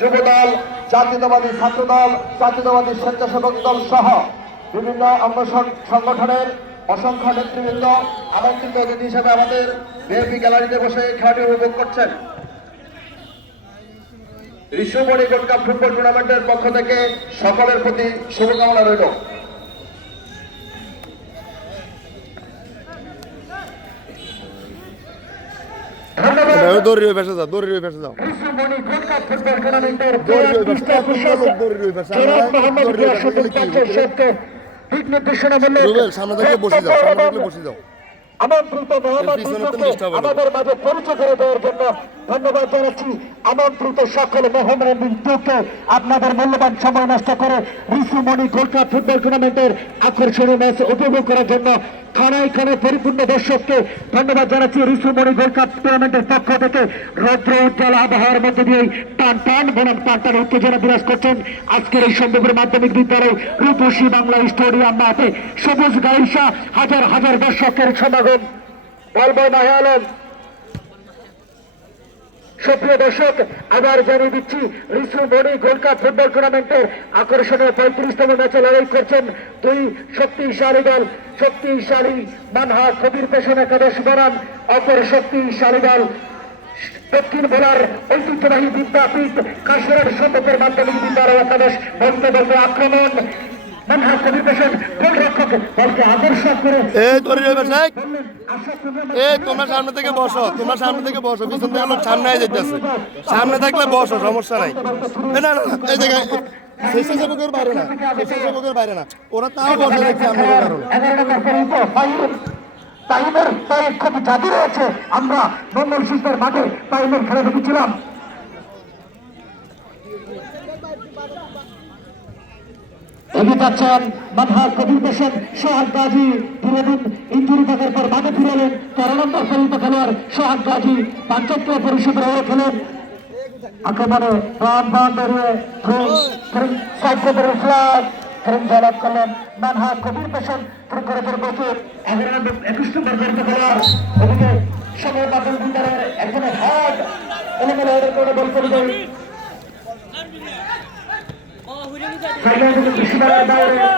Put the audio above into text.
যুবদল, জাতীয়তাবাদী ছাত্রদল, জাতীয়তাবাদী স্বেচ্ছাসেবক দল সহ বিভিন্ন অঙ্গ সংগঠনের অসংখ্য নেতৃবৃন্দ আমন্ত্রিত অতিথি হিসেবে আমাদের বিএনপি গ্যালারিতে বসে খেলাটি উপভোগ করছেন। ঋষিমণি গোল্ড কাপ ফুটবল টুর্নামেন্টের পক্ষ থেকে সকলের প্রতি শুভকামনা রইল। আমন্ত্রিত আমাদের মাঝে পরিচয় করে দেওয়ার জন্য ধন্যবাদ জানাচ্ছি। আমন্ত্রিত সকল মেহমানকে আপনাদের মূল্যবান সময় নষ্ট করে ঋষিমণি গোল্ড কাপ ফুটবল টুর্নামেন্টের আকর্ষণীয় ম্যাচ উপভোগ করার জন্য খানায় খানায় পরিপূর্ণ দর্শককে ধন্যবাদ জানাচ্ছি। ঋষিমণি গোল্ড কাপ টুর্নামেন্টের পক্ষ থেকে রৌদ্র উজ্জ্বল আবহাওয়ার মধ্যে দিয়ে টান টান বনাম টান টান উত্তেজনা বিরাজ করছেন আজকের এই সম্ভবের মাধ্যমিক বিদ্যালয় রূপসী বাংলা স্টেডিয়াম মাঠে সবুজ গাড়িসা হাজার হাজার দর্শকের সমাগম। বলবো মাহে আলম। সুপ্রিয় দর্শক, আবার জানিয়ে দিচ্ছি ঋষিমণি গোল্ড কাপ ফুটবল টুর্নামেন্টের আকর্ষণীয় 35তম ম্যাচে লড়াই করছেন দুই শক্তিশালী দল। শক্তিশালী মানহা কবির পেশন একাদশ বনাম অপর শক্তিশালী দল দক্ষিণ ভোলার ঐতিহ্যবাহী বিদ্যাপীঠ কাশিয়ার সম্পদের মাধ্যমিক বিদ্যালয় একাদশ। বলতে বলতে আক্রমণ মানহা কবির পেশন গোলরক্ষক বলকে আদর্শ করে তোমরা সামনে থেকে বসো, তোমরা সামনে থেকে বসো, পিছন থেকে আমার সামনে যেতেছে, সামনে থাকলে বসো, সমস্যা নাই। না না এই জায়গায় স্বেচ্ছাসেবকের বাইরে না, স্বেচ্ছাসেবকের বাইরে না, ওরা তাও বসে দেখছে আমাদের টাইমের খুব জাদু রয়েছে। আমরা মঙ্গল শিল্পের মাঠে টাইমের খেলা দেখেছিলাম। এগিয়ে যাচ্ছেন মানহা কবির পেশন সোহাগ গাজী। দীর্ঘদিন ইঞ্জুরি থাকার পর মাঠে ফিরালেন করোনার ফলিত খেলোয়াড় সোহাগ গাজী। পাঞ্চায়েত পরিষদের হয়ে খেলেন আক্রমণে প্রাণ বেরিয়ে জয়লাভ করলেন মানহা কবির পেশন। বছর 21 নম্বর খেলোয়াড় এদিকে সময় মাধ্যমিক বিদ্যালয়ের একজনের হাত এলোমেলো করে বল পরিচয়